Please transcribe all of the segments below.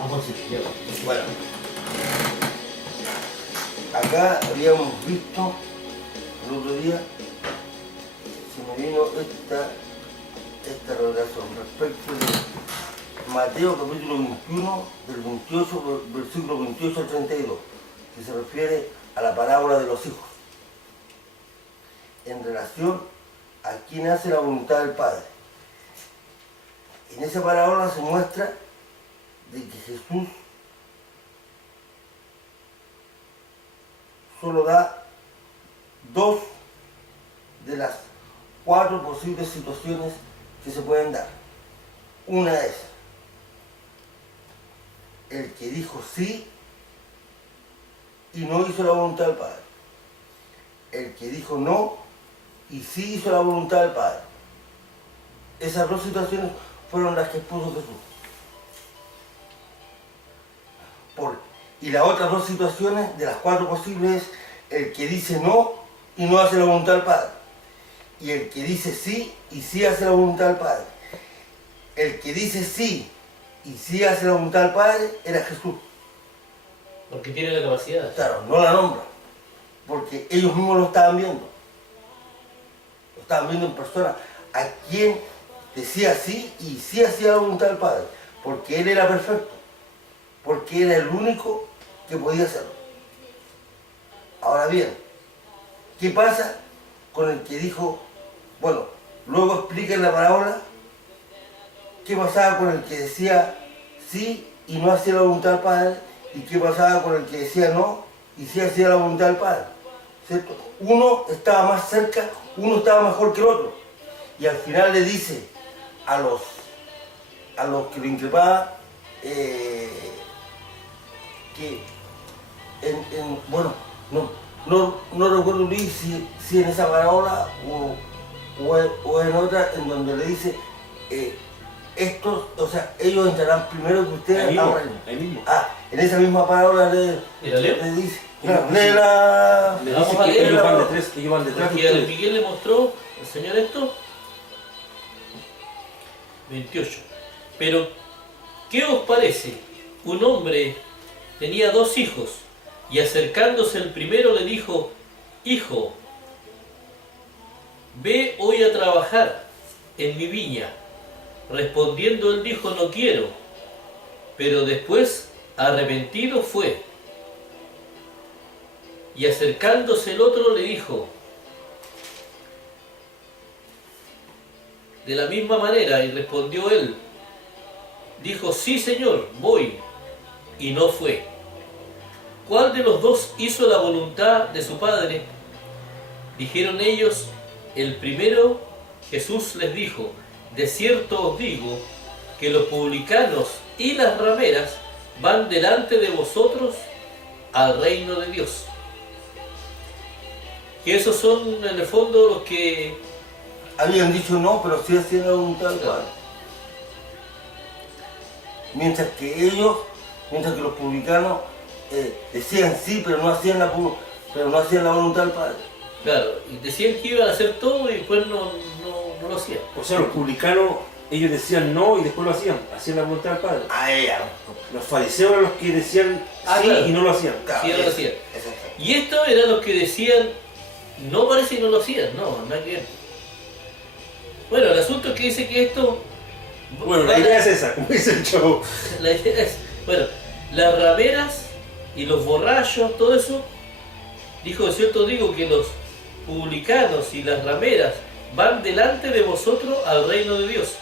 Vamos, sí, ya. Bueno, acá habíamos visto el otro día, se me vino esta revelación respecto de Mateo capítulo 21, del 28, versículo 28 al 32, que se refiere a la parábola de los hijos, en relación a quien hace la voluntad del Padre. En esa parábola se muestra de que Jesús solo da dos de las cuatro posibles situaciones que se pueden dar. Una es el que dijo sí y no hizo la voluntad del Padre. El que dijo no y sí hizo la voluntad del Padre. Esas dos situaciones fueron las que expuso Jesús. Y las otras dos situaciones, de las cuatro posibles, es el que dice no y no hace la voluntad del Padre. Y el que dice sí y sí hace la voluntad del Padre. El que dice sí y sí hace la voluntad del Padre era Jesús. Porque tiene la capacidad. Claro, no la nombra, porque ellos mismos lo estaban viendo. Lo estaban viendo en persona. A quien decía sí y sí hacía la voluntad del Padre, porque Él era perfecto, porque era el único que podía hacerlo. Ahora bien, ¿qué pasa con el que dijo, bueno, luego explica en la parábola qué pasaba con el que decía sí y no hacía la voluntad del Padre, y qué pasaba con el que decía no y sí hacía la voluntad del Padre? ¿Cierto? Uno estaba más cerca, uno estaba mejor que el otro, y al final le dice a los que lo increpaban que bueno, no recuerdo bien si en esa parábola o en otra, en donde le dice estos, o sea, ellos entrarán primero que ustedes al reino. Ahí mismo. Ah, en esa misma parábola le dice, claro, lee la... Le Vamos dice a que leer ellos la- van detrás, que ellos van detrás de Porque ustedes. Miguel le mostró al Señor esto. 28. Pero, ¿qué os parece? Un hombre tenía dos hijos, y acercándose el primero le dijo: Hijo, ve hoy a trabajar en mi viña. Respondiendo él dijo: No quiero. Pero después, arrepentido fue. Y acercándose el otro le dijo de la misma manera, y respondió él, dijo: Sí, Señor, voy. Y no fue. ¿Cuál de los dos hizo la voluntad de su padre? Dijeron ellos: el primero. Jesús les dijo: de cierto os digo que los publicanos y las rameras van delante de vosotros al reino de Dios. Que esos son en el fondo los que Habían dicho no, pero sí hacían la voluntad del Padre. Mientras que los publicanos decían sí, pero no hacían la voluntad del Padre. claro, y decían que iban a hacer todo y después no lo hacían. O sea, los publicanos, ellos decían no y después lo hacían la voluntad del Padre. A ella. Los fariseos eran los que decían sí claro. y no lo hacían. Claro, Sí, no lo hacían. Exacto. Y estos eran los que decían, no parece que no lo hacían, no, nada que ver. Bueno, el asunto es que dice que esto... Bueno, la idea es esa, como dice el chavo. La idea es, bueno, las rameras y los borrachos, todo eso, dijo: de cierto digo que los publicanos y las rameras van delante de vosotros al reino de Dios.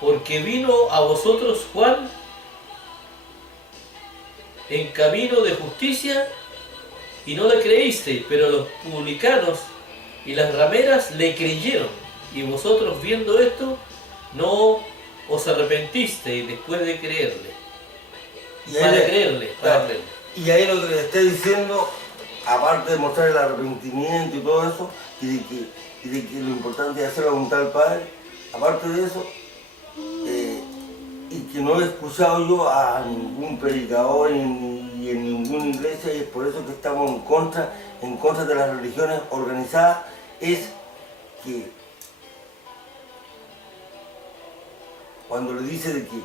Porque vino a vosotros Juan en camino de justicia y no le creísteis, pero los publicanos y las rameras le creyeron. Y vosotros, viendo esto, no os arrepentisteis después de creerle. Y Para ahí, creerle, claro, para creerle. y ahí lo que le estoy diciendo, aparte de mostrar el arrepentimiento y todo eso, y de que lo importante es hacer la voluntad del Padre, aparte de eso, y que no he escuchado yo a ningún predicador ni en ninguna iglesia, y es por eso que estamos en contra de las religiones organizadas, es que cuando le dice de que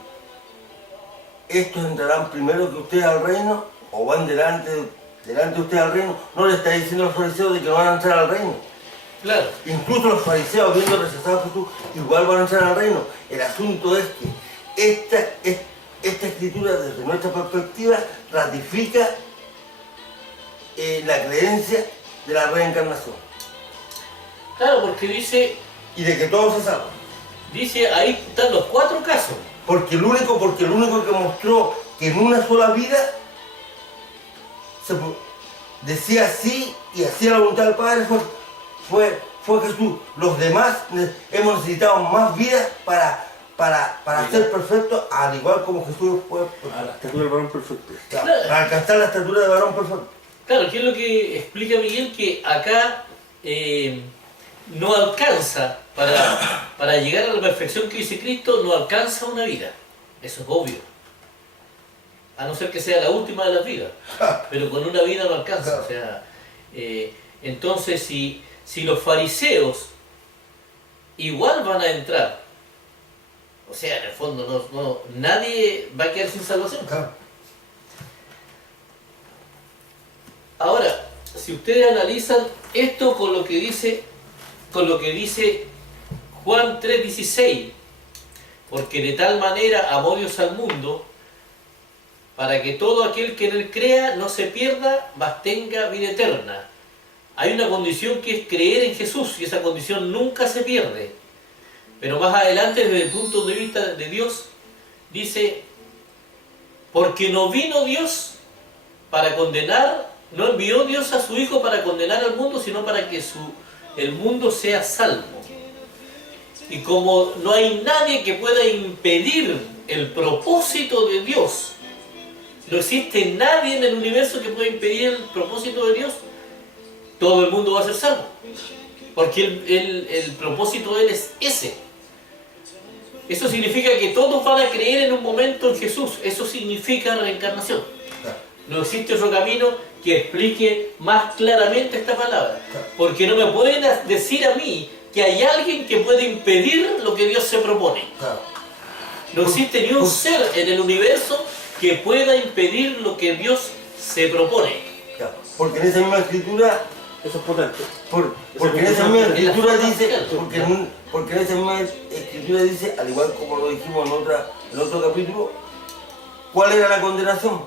estos entrarán primero que ustedes al reino, o van delante de ustedes al reino. No le está diciendo a los fariseos de que no van a entrar al reino. Claro. Incluso los fariseos, habiendo rechazado a Jesús, igual van a entrar al reino. El asunto es que esta escritura, desde nuestra perspectiva, ratifica la creencia de la reencarnación. Claro, porque dice, Y de que todos se salvan. ahí están los 4 casos. Porque el único que mostró que en una sola vida decía sí y hacía la voluntad del Padre fue Jesús. Los demás hemos necesitado más vidas para ser perfectos, al igual como Jesús fue A la estatura del varón perfecto. para alcanzar la estatura de varón perfecto. Claro, ¿qué es lo que explica Miguel? Que acá no alcanza, para llegar a la perfección que dice Cristo, no alcanza una vida. Eso es obvio. A no ser que sea la última de las vidas. Pero con una vida no alcanza. O sea, entonces, si los fariseos igual van a entrar, o sea, en el fondo nadie va a quedar sin salvación. Ahora, si ustedes analizan esto con lo que dice Juan 3:16, porque de tal manera amó Dios al mundo, para que todo aquel que en él crea no se pierda, mas tenga vida eterna. Hay una condición que es creer en Jesús, y esa condición nunca se pierde. Pero más adelante, desde el punto de vista de Dios, dice, porque no vino Dios para condenar, no envió Dios a su Hijo para condenar al mundo, sino para que el mundo sea salvo. Y como no hay nadie que pueda impedir el propósito de Dios, no existe nadie en el universo que pueda impedir el propósito de Dios, todo el mundo va a ser salvo. Porque el propósito de Él es ese. Eso significa que todos van a creer en un momento en Jesús. Eso significa reencarnación. No existe otro camino que explique más claramente esta palabra. Porque no me pueden decir a mí que hay alguien que puede impedir lo que Dios se propone. No existe ni un ser en el universo que pueda impedir lo que Dios se propone. Porque en esa misma escritura, Eso es potente. porque en esa misma escritura dice, porque en esa misma escritura dice, al igual como lo dijimos en otro capítulo, ¿cuál era la condenación?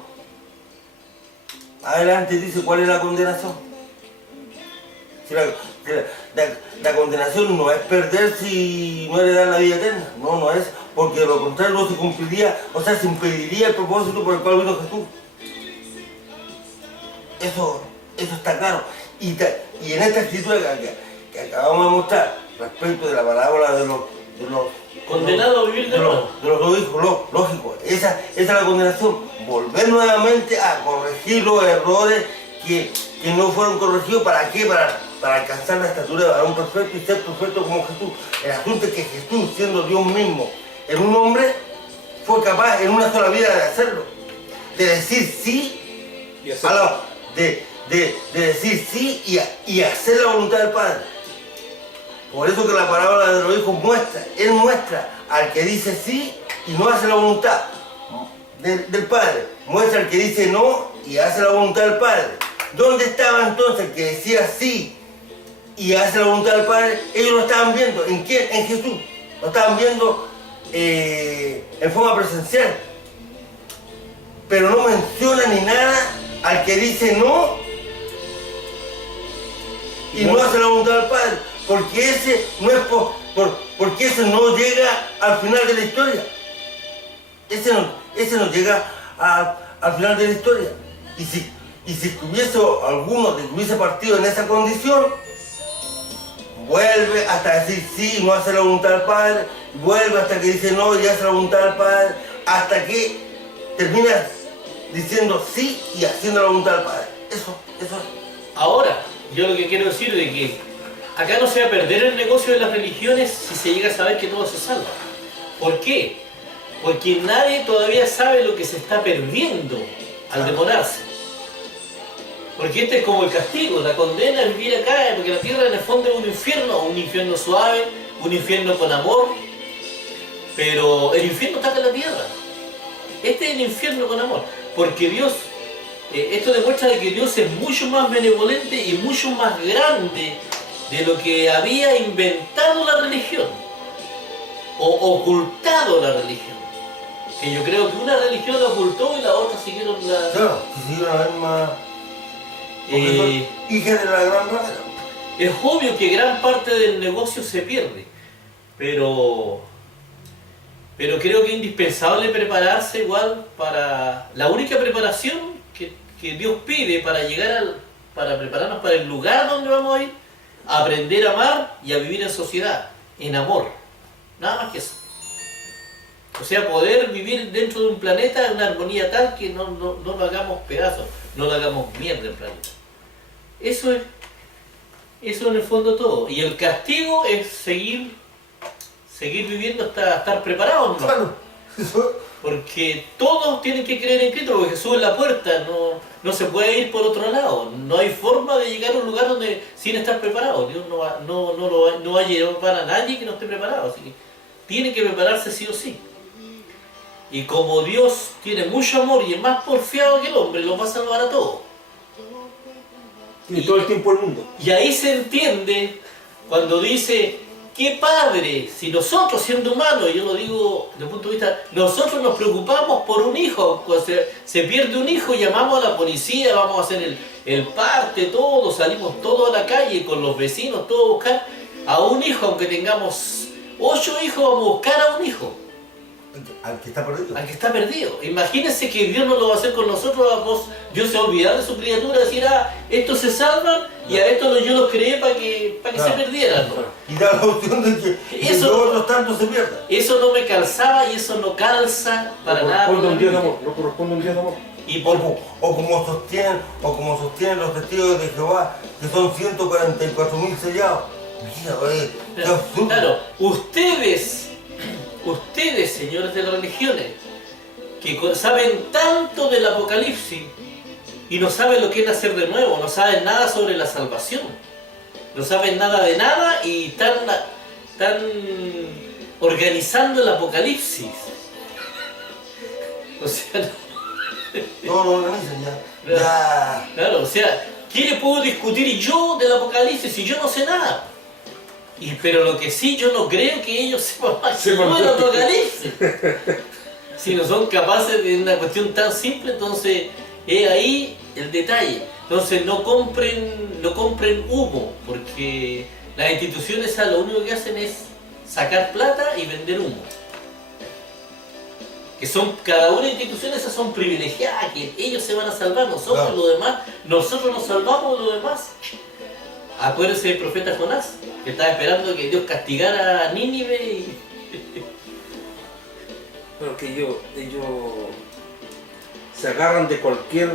Adelante dice cuál es la condenación. Si la condenación no es perder si no heredar la vida eterna, no es, porque de lo contrario no se cumpliría, o sea, se impediría el propósito por el cual vino Jesús. Eso está claro. Y en esta escritura que acabamos de mostrar, respecto de la parábola de los Condenado a vivir de nuevo. de los dos hijos, lógico, esa es la condenación. Volver nuevamente a corregir los errores que no fueron corregidos. ¿Para qué? Para alcanzar la estatura de varón perfecto y ser perfecto como Jesús. El asunto es que Jesús, siendo Dios mismo en un hombre, fue capaz en una sola vida de hacerlo. De decir sí, de decir sí y hacer la voluntad del Padre. Por eso que la parábola de los hijos Él muestra al que dice sí y no hace la voluntad del Padre. Muestra al que dice no y hace la voluntad del Padre. ¿Dónde estaba entonces el que decía sí y hace la voluntad del Padre? Ellos lo estaban viendo. ¿En quién? En Jesús. Lo estaban viendo en forma presencial. Pero no menciona ni nada al que dice no y no hace la voluntad del Padre. Porque ese no es porque ese no llega al final de la historia. Ese no llega al final de la historia. Y si hubiese alguno que hubiese partido en esa condición, vuelve hasta decir sí y no hace la voluntad del Padre, vuelve hasta que dice no y hace la voluntad del Padre, hasta que termina diciendo sí y haciendo la voluntad del Padre. Eso es. Ahora, yo lo que quiero decir es que acá no se va a perder el negocio de las religiones si se llega a saber que todo se salva. ¿Por qué? Porque nadie todavía sabe lo que se está perdiendo al demorarse. Porque este es como el castigo, la condena es vivir acá, porque la tierra en el fondo es un infierno suave, un infierno con amor, pero el infierno está en la tierra. este es el infierno con amor, porque Dios, esto demuestra de que Dios es mucho más benevolente y mucho más grande de lo que había inventado la religión, o ocultado la religión. Que yo creo que una religión la ocultó y la otra siguieron la... Claro, que siguieron la misma... Porque son hijas de la gran rata. Es obvio que gran parte del negocio se pierde, pero creo que es indispensable prepararse igual para... La única preparación que Dios pide para para prepararnos para el lugar donde vamos a ir, aprender a amar y a vivir en sociedad, en amor, nada más que eso. O sea, poder vivir dentro de un planeta en una armonía tal que no lo hagamos pedazos, no lo hagamos mierda el planeta. Eso en el fondo todo. Y el castigo es seguir viviendo hasta estar preparados, ¿no? Claro, eso... Porque todos tienen que creer en Cristo, porque Jesús es la puerta, no se puede ir por otro lado. No hay forma de llegar a un lugar donde sin estar preparado. Dios no va a llevar a nadie que no esté preparado. Así que tiene que prepararse sí o sí. Y como Dios tiene mucho amor y es más porfiado que el hombre, los va a salvar a todos. Tiene todo el tiempo del mundo. Y ahí se entiende cuando dice, ¿qué padre? Si nosotros siendo humanos, y yo lo digo desde el punto de vista, nosotros nos preocupamos por un hijo, cuando se pierde un hijo, llamamos a la policía, vamos a hacer el parte, todo, salimos todos a la calle con los vecinos, todos a buscar a un hijo, aunque tengamos 8 hijos, vamos a buscar a un hijo. Al que está perdido. Al que está perdido. Imagínense que Dios no lo va a hacer con nosotros. Dios se va a olvidar de su criatura, decir, estos se salvan y a estos yo los creé para que se perdieran, ¿no? Y da la opción de que los otros tantos se pierdan. Eso no me calzaba y eso no calza para nada. No corresponde a un Dios de amor. Y o como sostienen los testigos de Jehová, que son 144.000 sellados. Mira, qué absurdo. Claro, ustedes, señores de las religiones, que saben tanto del Apocalipsis y no saben lo que es nacer de nuevo, no saben nada sobre la salvación, no saben nada de nada y están organizando el Apocalipsis. O sea, no lo organizan ya. Claro, o sea, ¿qué le puedo discutir yo del Apocalipsis si yo no sé nada? Pero lo que sí, yo no creo que ellos sepan más del Apocalipsis. Si no son capaces de una cuestión tan simple, entonces es ahí el detalle. Entonces no compren humo, porque las instituciones lo único que hacen es sacar plata y vender humo. Que son, cada una de las instituciones esas son privilegiadas, que ellos se van a salvar, nosotros los demás, nosotros nos salvamos de los demás. Acuérdense del profeta Jonás, que estaba esperando que Dios castigara a Nínive y... Pero que ellos se agarran de cualquier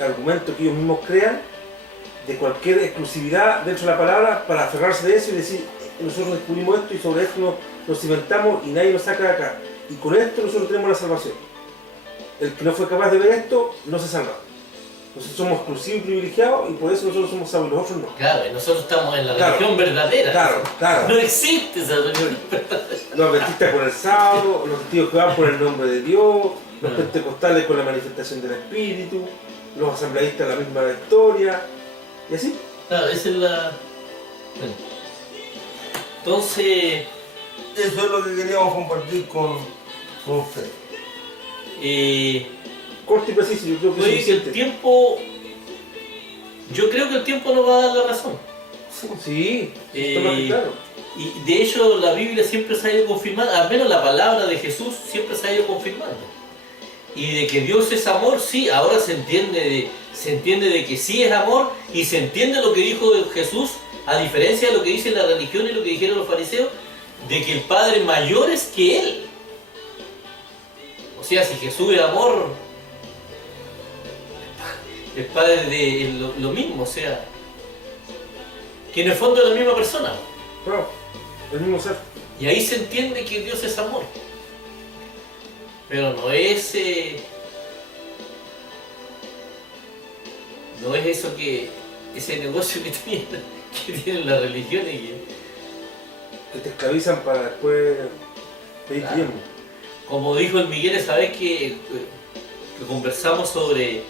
argumento que ellos mismos crean, de cualquier exclusividad dentro de la palabra, para aferrarse de eso y decir, nosotros descubrimos esto y sobre esto nos inventamos y nadie nos saca de acá. Y con esto nosotros tenemos la salvación. El que no fue capaz de ver esto, no se salva. Nosotros somos exclusivos y privilegiados y por eso nosotros somos salvos, los otros no. Claro, y nosotros estamos en la religión verdadera. Claro. No existe esa religión verdadera. Los adventistas con el sábado, los testigos que van por el nombre de Dios, los pentecostales con la manifestación del Espíritu, los asambleístas la misma historia, y así. Claro, esa es la... Bueno. Entonces... Eso es lo que queríamos compartir con ustedes. Corto y preciso, yo creo que oye, que el tiempo... Yo creo que el tiempo nos va a dar la razón. Sí, está más claro. Y de hecho la Biblia siempre se ha ido confirmando, al menos la palabra de Jesús siempre se ha ido confirmando. Y de que Dios es amor, sí, ahora se entiende de que sí es amor y se entiende lo que dijo Jesús, a diferencia de lo que dice la religión y lo que dijeron los fariseos, de que el Padre mayor es que Él. O sea, si Jesús es amor, el Padre de lo mismo, o sea, que en el fondo es la misma persona. Claro, el mismo ser. Y ahí se entiende que Dios es amor. Pero no es eso ese negocio que tienen las religiones que te esclavizan para después pedir tiempo. Como dijo el Miguel esa vez que conversamos sobre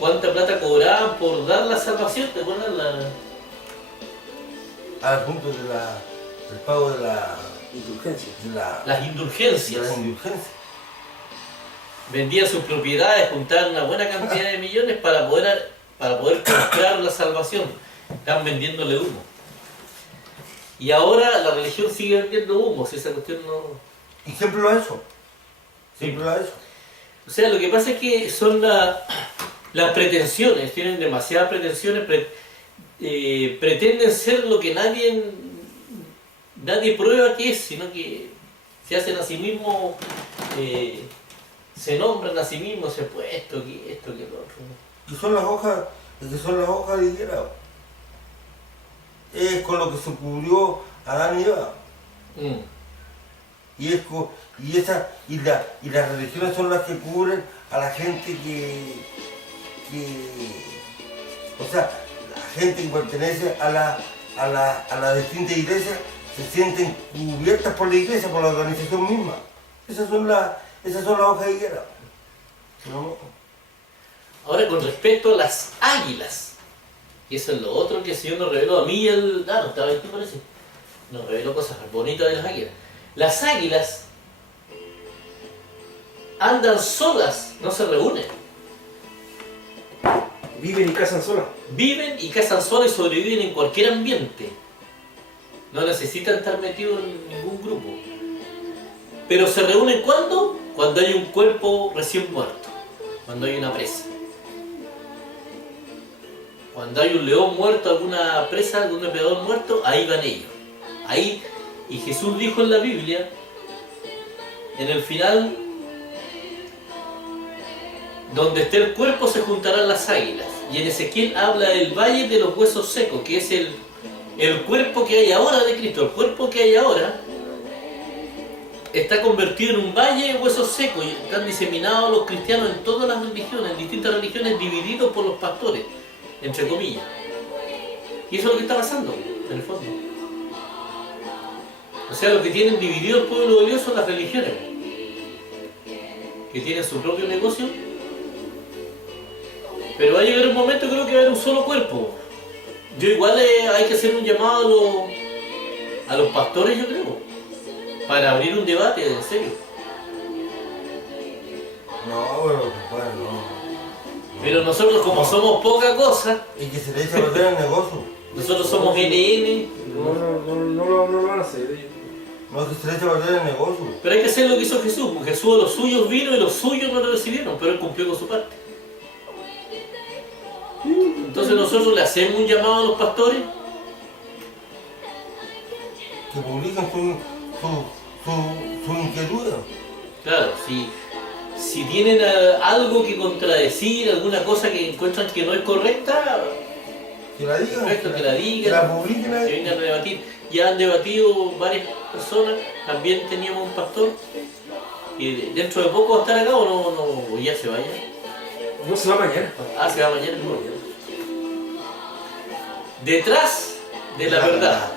cuánta plata cobraban por dar la salvación, ¿te acuerdas? Al punto del pago de Indulgencia. Las indulgencias. las indulgencias. Vendían sus propiedades, juntaban una buena cantidad de millones para poder comprar la salvación. Están vendiéndole humo. Y ahora la religión sigue vendiendo humo, si esa cuestión no... Y siempre lo ha hecho. Siempre lo ha hecho. O sea, lo que pasa es que son las pretensiones, tienen demasiadas pretensiones, pretenden ser lo que nadie prueba que es, sino que se hacen a sí mismos, se nombran a sí mismos, se puesto, que esto, que lo otro. Y son las hojas de higuera. Es con lo que se cubrió Adán y Eva. Y las religiones son las que cubren a la gente o sea, la gente que pertenece a las distintas iglesias se sienten cubiertas por la iglesia, por la organización misma. Esas son las hojas de higuera. ¿No? Ahora, con respecto a las águilas, y eso es lo otro que el Señor nos reveló a mí y el... no estaba aquí, parece. Nos reveló cosas bonitas de las águilas. Las águilas andan solas, no se reúnen. Viven y cazan solas. Viven y cazan solas y sobreviven en cualquier ambiente. No necesitan estar metidos en ningún grupo. Pero se reúnen ¿cuándo? Cuando hay un cuerpo recién muerto. Cuando hay una presa. Cuando hay un león muerto, alguna presa, algún depredador muerto, ahí van ellos. Ahí, y Jesús dijo en la Biblia, en el final, donde esté el cuerpo se juntarán las águilas. Y en Ezequiel habla del valle de los huesos secos, que es el cuerpo que hay ahora de Cristo. El cuerpo que hay ahora está convertido en un valle de huesos secos y están diseminados los cristianos en todas las religiones, en distintas religiones, divididos por los pastores, entre comillas. Y eso es lo que está pasando, en el fondo. O sea, lo que tienen dividido el pueblo de Dios son las religiones, que tienen su propio negocio. Pero va a llegar un momento, creo que va a haber un solo cuerpo. Yo igual hay que hacer un llamado a los pastores, yo creo, para abrir un debate, en serio. No, bueno, no. Pero nosotros, como somos poca cosa, Y que se le echa a perder el negocio. nosotros somos NN, No lo van a hacer ellos. No, que se le echa a perder el negocio. pero hay que hacer lo que hizo Jesús. Porque Jesús a los suyos vino y los suyos no lo recibieron, pero Él cumplió con su parte. Entonces nosotros le hacemos un llamado a los pastores. Que publiquen su inquietud. Claro, si tienen algo que contradecir, alguna cosa que encuentran que no es correcta, Que la digan. perfecto, que la digan, Que la publiquen que ahí. vengan a debatir. Ya han debatido varias personas, también teníamos un pastor, que dentro de poco va a estar acá o no, o ya se vaya. No se va mañana. Se va mañana. Detrás de la verdad.